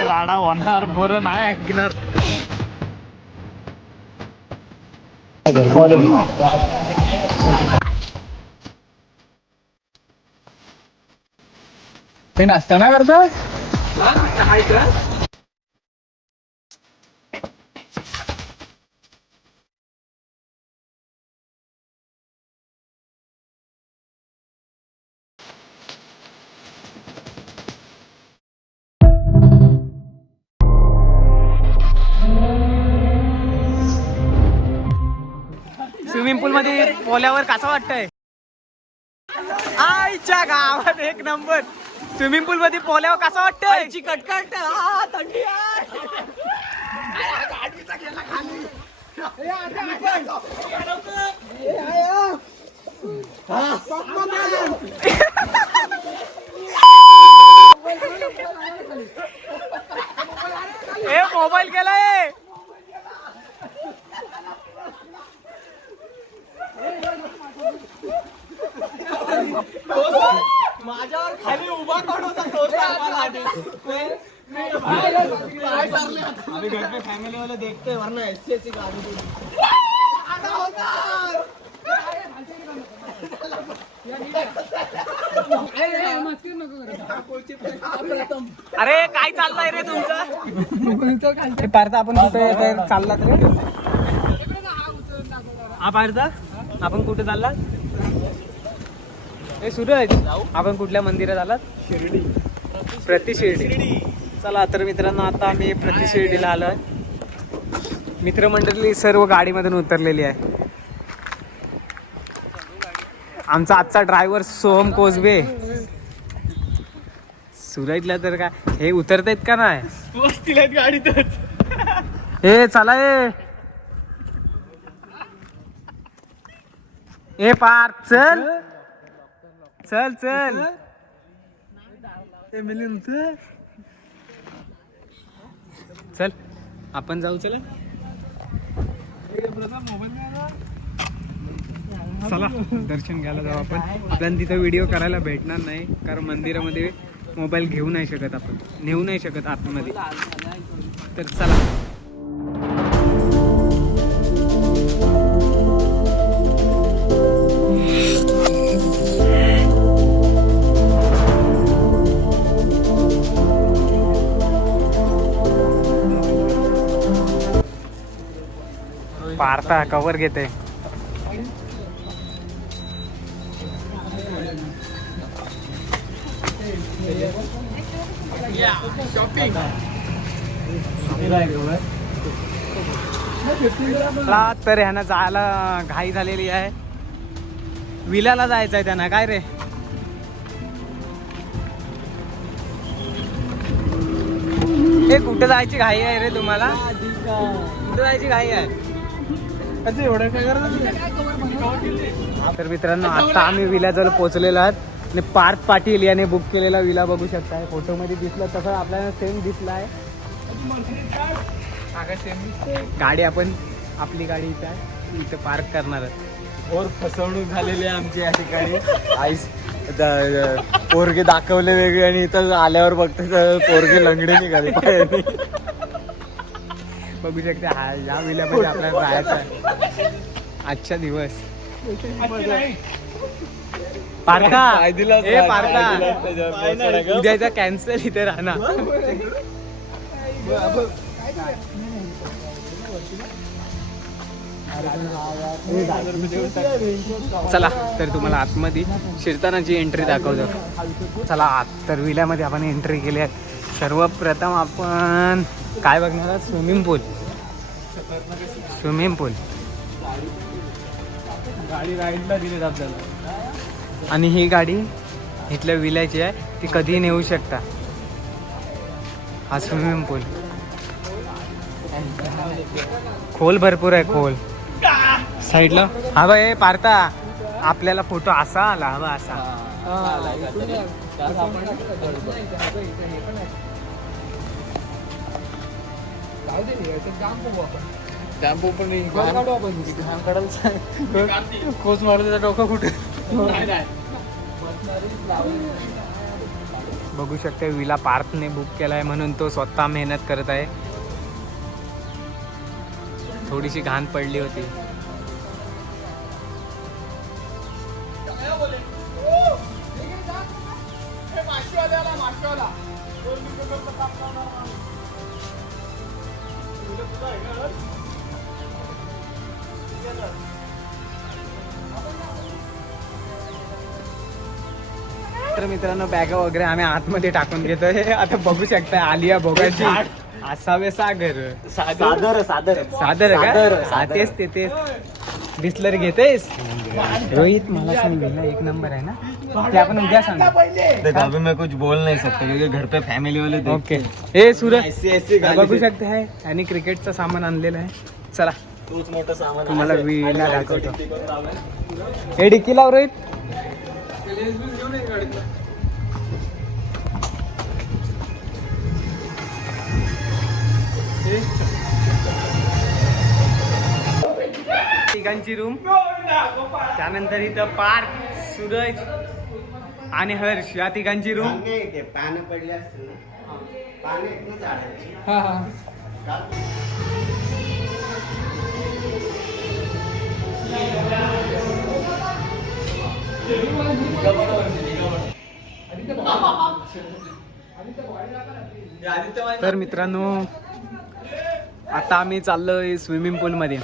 राडा होणार बरं नाही ऐकणार. ते नाश्ता नाही करतोय? स्विमिंग पूल मध्ये पोल्यावर कसा वाटतंय? आईच्या गावात एक नंबर. स्विमिंग पूल मध्ये पोल्यावर कसा वाटतंय? कटकट. थंडी ए मोबाईल गेलाय. माझ्यावर खाली उभा कोण होता तोच आम्हाला आधी. आम्ही घर पे फॅमिली वाले देखते वरना ऐसी ऐसी गाड़ी थी. अरे काय चाललंय रे तुमचं? हे पार्थ आपण कुठे तर चाललात रे हा पार्थ? आपण कुठे चाललात? हे सूरज आपण कुठल्या मंदिरात आलात? शिर्डी प्रति शिर्डी. चला तर मित्रांनो आता आम्ही प्रति शिर्डीला आलोय. मित्रमंडळी सर्व गाडीमधून उतरलेली आहे. आमचा आजचा ड्रायव्हर सोहम कोसबे. सुरजला तर काय हे उतरतायत का नाही? गाडीतच. ए चला ए. ए पार्थ चल. चल चल. चल आपण जाऊ चल. चला दर्शन घ्यायला जाऊ आपण. आपल्याला तिथं व्हिडिओ करायला भेटणार नाही कारण मंदिरामध्ये मोबाईल घेऊ नाही शकत आपण. नेऊ नाही शकत आतमध्ये. तर चला. पारता कवर घेते. तर ह्यानं जायला घाई झालेली आहे. विलाला जायचं आहे त्यांना काय रे? हे कुठे जायची घाई आहे रे तुम्हाला? कुठे जायची घाई आहे? तर मित्रांनो आता आम्ही विल्याजवळ पोहोचलेलो आहात. आणि पार्थ पाटील याने बुक केलेला विला बघू शकताय. फोटोमध्ये दिसलं तसं आपल्याला सेम दिसला आहे गाडी आपण आपली गाडी इथं आहे. इथं पार्क करणार. और फसवणूक झालेली आहे आमची या ठिकाणी. आईस पोरगे दाखवले वेगळे आणि इथं आल्यावर बघतो पोरगे लंगडे निघाले. पायाने बघू शकते. हा या विल्यामध्ये आपल्याला राहायचं आजचा दिवस. पार्था ए नाही, उद्याचा कॅन्सल इथे राहणार. चला तर तुम्हाला आतमध्ये शिरतानाची एंट्री दाखवतो. चला आत. तर विल्यामध्ये आपण एंट्री केली आहे. सर्वप्रथम आपण काय बघणार आहोत? Swimming pool. Swimming pool. गाडी राईडला दिली आपल्याला. आणि ही गाडी इथल्या विल्याची आहे. ती कधीही नेऊ शकता. हा स्विमिंग पूल. खोल भरपूर आहे खोल. साईडला. हा बा हे पारता आपल्याला फोटो असा आला हवा असा. टॅम्पो पण कोच मारतो डोकं कुठे? बघू शकते विला पार्थने बुक केला आहे म्हणून तो स्वतः मेहनत करत आहे. थोडीशी घाण पडली होती. तर मित्रांनो बॅग वगैरे आम्ही आतमध्ये टाकून घेतोय. आता बघू शकता आलिया भोगाची असावे सागर. सादर सादर सादर का? सादर, सादर. तेच ते तेच. बिस्लर घेतेस? रोहित मला सांग एक नंबर आहे ना? ते आपण उद्या सांग. देख अभी मैं कुछ बोल नहीं सकता क्योंकि घर पे फैमिली वाले ओके. हे। सूरज बघू शकते आहे आणि क्रिकेटचं सामान आणलेलं आहे. चला. तूच मोठं सामान तुम्हाला आणि दाखवतो. हे डिक्की लाव रोहित. तिघांची रूम त्यानंतर इथं पार्क सूरज आणि हर्ष या तिघांची रूम पानं पडले असतील हा हा. तर मित्रांनो आता आम्ही चाललोय स्विमिंग पूल मध्ये.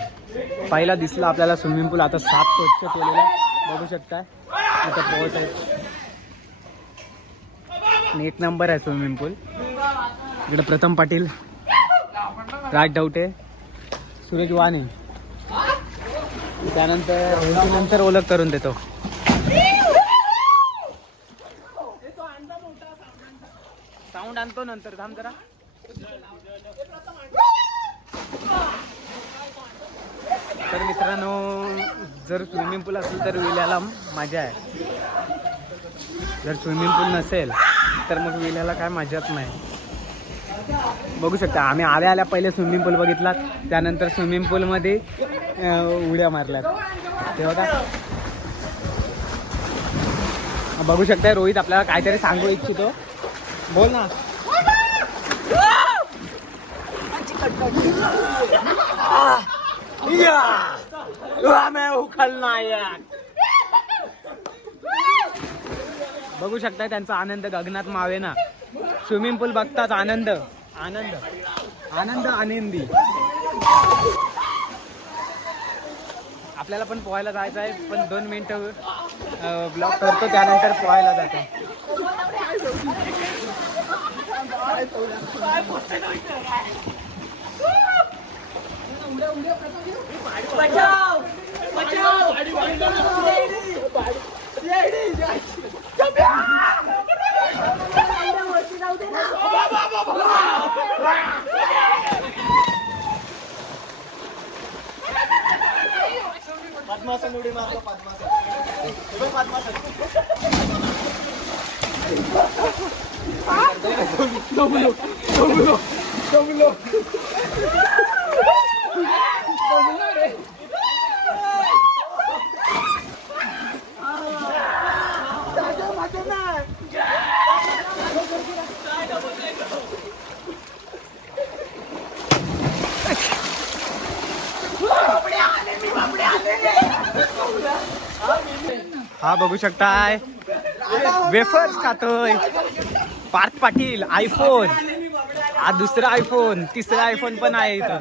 पहिला दिसला आपल्याला स्विमिंग पूल आता साफ स्वच्छ केलेला बघू शकता आता पोहोच आहे. आणि एक नंबर आहे स्विमिंग पूल इकडे प्रथम पाटील. राज ढवटे. सुरेश वाने. त्यानंतर नंतर ओळख करून देतो. साऊंड आणतो नंतर. थांब जरा. तर मित्रांनो जर स्विमिंग पूल असेल तर विल्याला मजा आहे. जर स्विमिंग पूल नसेल तर मग विल्याला काय मजाच नाही. बघू शकता आम्ही आल्या आल्या पहिले स्विमिंग पूल बघितलात त्यानंतर स्विमिंग पूलमध्ये उड्या मारल्यात. तेव्हा का बघू शकता रोहित आपल्याला काहीतरी सांगू इच्छितो. बोल ना. बघू शकताय त्यांचा आनंद गगनात मावे ना स्विमिंग पूल बघताच आनंद. आनंद. आनंद आनंदी. आपल्याला पण पोहायला जायचं आहे पण दोन मिनटं ब्लॉक करतो त्यानंतर पोहायला जातो. पद्मासन उडी मारतो पद्मासन उभे पद्मासन हा बघू शकताय. वेफर्स खातोय. पार्थ पाटील आयफोन हा दुसरा आयफोन तिसरा आयफोन पण आहे इथं.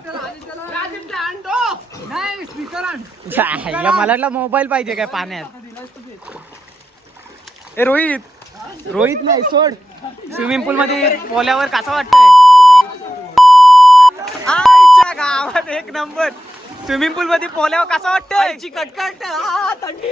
मला वाटलं मोबाईल पाहिजे काय पाण्यात. ए रोहित. रोहित नाही सोड. स्विमिंग पूल मध्ये पोल्यावर कसा वाटतंय? आईच्या गावात एक नंबर स्विमिंग पूल मध्ये पोल्यावर कसा वाटतंय? कटकट. थंडी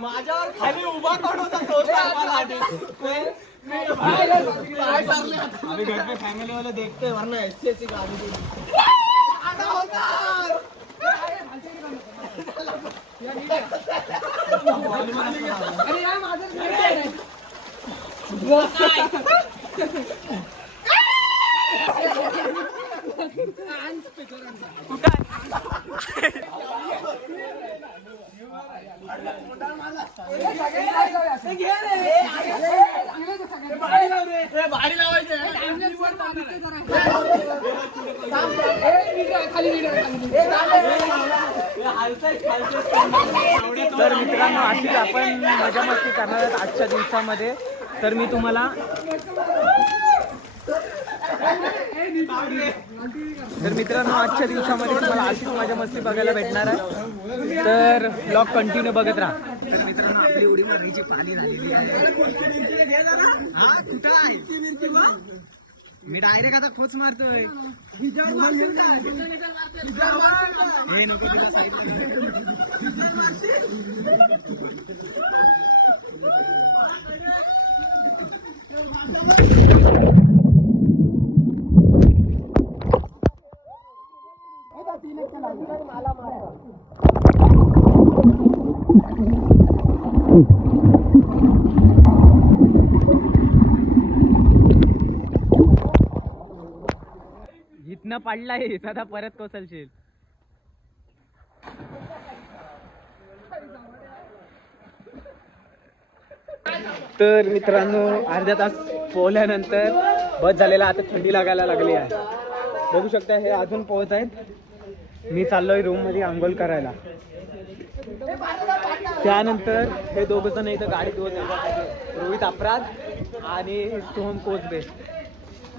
माझ्यावर खाली उभा काढ होता तो आधी. अभी घर पे फैमिली वाले देखते हैं वरना ऐसी ऐसी गाड़ी तर मित्रांनो अशीच आपण मजा मस्ती करणार आहोत आजच्या दिवसामध्ये. तर मी तुम्हाला तर मित्रांनो आजच्या दिवसामध्ये तुम्हाला अशीच माझ्या मस्ती बघायला भेटणार आहे. तर ब्लॉग कंटिन्यू बघत राहा. तर मित्रांनो आपली उडी मारायची पाणी झालेली आहे. हा कुठं आहे? मी डायरेक्ट आता खोच मारतोय. हे नको साईडला इथनं पाडलाय सदा परत कोसलशील तर मित्रांनो अर्ध्या तास पोहल्यानंतर बस झालेला आता थंडी लागायला लागली आहे. बघू शकता हे अजून पोहत आहेत. मी चाललोय रूममध्ये आंघोळ करायला. त्यानंतर हे दोघं जण इथं गाडी धुवत रोहित अपराध आणि सोहम कोचबे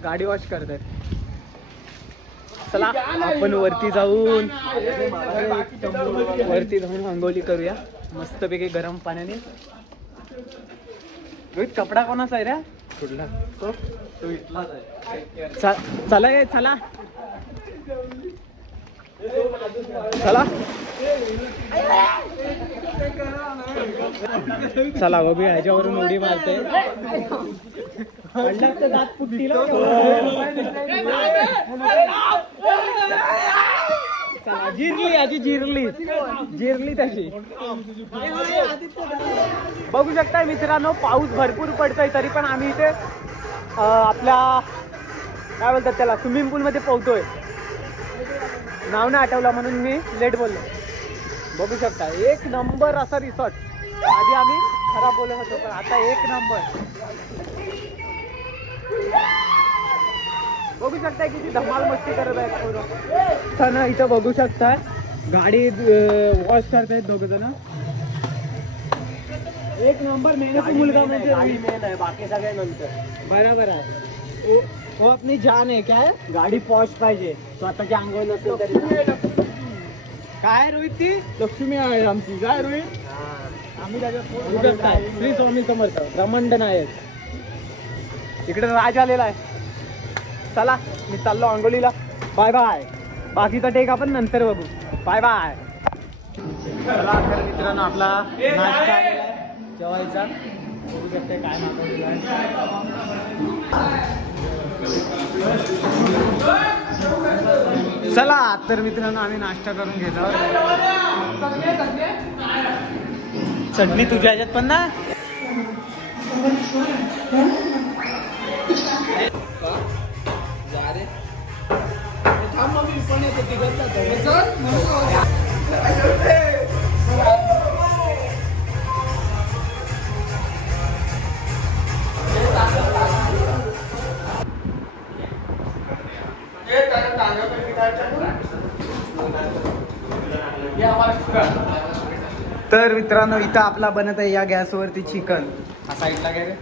गाडी वॉश करत आहेत चला आपण वरती जाऊन वरती जाऊन अंघोळी करूया. मस्तपैकी गरम पाण्याने. रोहित कपडा कोणाचा आहे रे? कुठला? तो? तो इथलाच आहे चला. ये चला. चला चला बघू ह्याच्यावरून उडी मारते. तर दात फुटतील चला जिरली आजी जिरली जिरली तशी बघू शकता मित्रांनो पाऊस भरपूर पडतोय तरी पण आम्ही इथे अं, आपल्या काय बोलतात त्याला स्विमिंग पूल मध्ये पोहतोय नाव नाही आठवलं म्हणून मी लेट बोललो. बघू शकता एक नंबर असा रिसॉर्ट आधी आम्ही खराब बोलत होतो पण आता एक नंबर. बघू शकता किती धमाल मस्ती करत आहेत ना इथं बघू शकता गाडी वॉश करतायत दोघ जण. एक नंबर मेहनती मुलगा म्हणजे मेन आहे बाकी सगळे नंतर. बराबर आहे. वो- अपनी जान है क्या? है गाडी पॉश पाहिजे. स्वतःची आंघोळ नसेल तरी. काय रोहित ती? लक्ष्मी आहे आमची. काय रोहित? आम्ही त्याच्यात श्री स्वामी समर्थ. ब्रह्मांड नायक. इकडे राज आलेला आहे. चला मी चाललो अंगोलीला बाय बाय बाकीचा टेक आपण नंतर बघू. बाय बाय चला तर मित्रांनो आपला नाश्ता जेवायचा. बघू शकते काय मागवलेला आहे. चला तर मित्रांनो आम्ही नाश्ता करून घेतो. चटणी तुझ्या ह्याच्यात पण ना? तर मित्रांनो इथं आपला बनत आहे या गॅसवरती चिकन हा साईडला काय रे?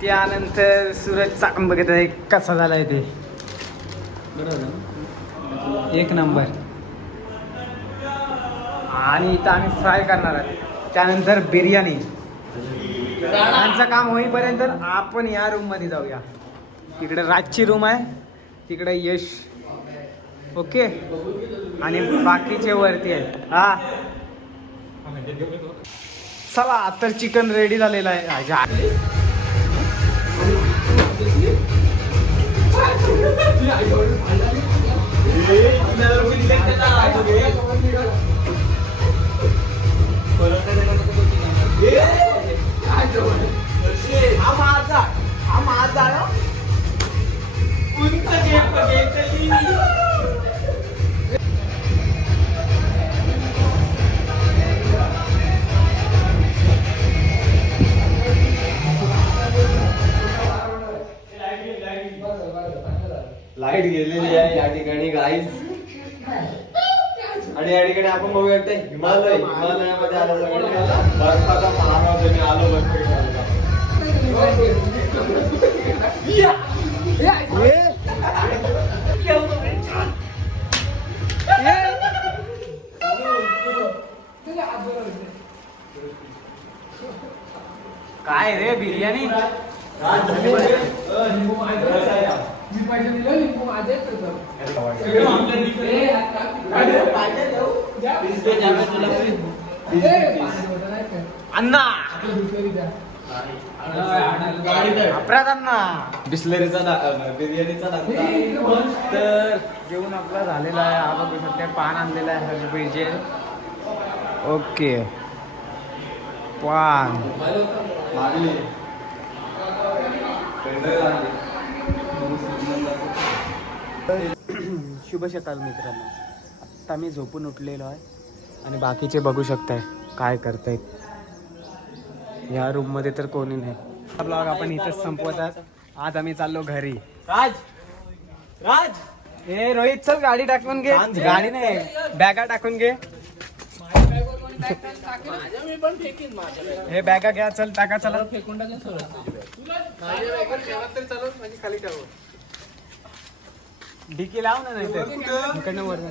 त्यानंतर सूरज चाकून बघत आहे कसा झालाय ते. एक नंबर. आणि इथं आम्ही फ्राय करणार आहे. त्यानंतर बिर्याणी. आमचं काम होईपर्यंत आपण या रूममध्ये जाऊया. तिकडे रातची रूम आहे तिकडे यश. ओके? आणि बाकीचे वरती आहे. हा. चला आता चिकन रेडी झालेलं आहे. माझा हा. माझा उंच लाइट गेलेली आहे या ठिकाणी गाईज आणि या ठिकाणी आपण बघूया ते हिमालय. हिमालयामध्ये आलो बर्फाचा पहारा होता मी आलो काय रे बिर्याणी? अण्णा. अपराध अण्णा बिस्लरीचा बिर्याणीचा तर जेवण आपला झालेला आहे. हा बघू शकते पान आणलेलं आहे हज पाहिजे ओके. पान. शुभ सकाळ मित्रांनो. आत्ता मी झोपून उठलेलो आहे. आणि बाकीचे बघू शकताय काय करतायत. या रूममध्ये तर कोणी नाही. हा ब्लॉग आपण इथंच संपवतात आज आम्ही चाललो घरी. राज! राज! ए रोहित चल गाडी टाकून घे. गाडी नाही बॅगा टाकून घे. हे बॅगा घ्या चल टाका चला. डिकी लाव ना नाही इकडनं वर.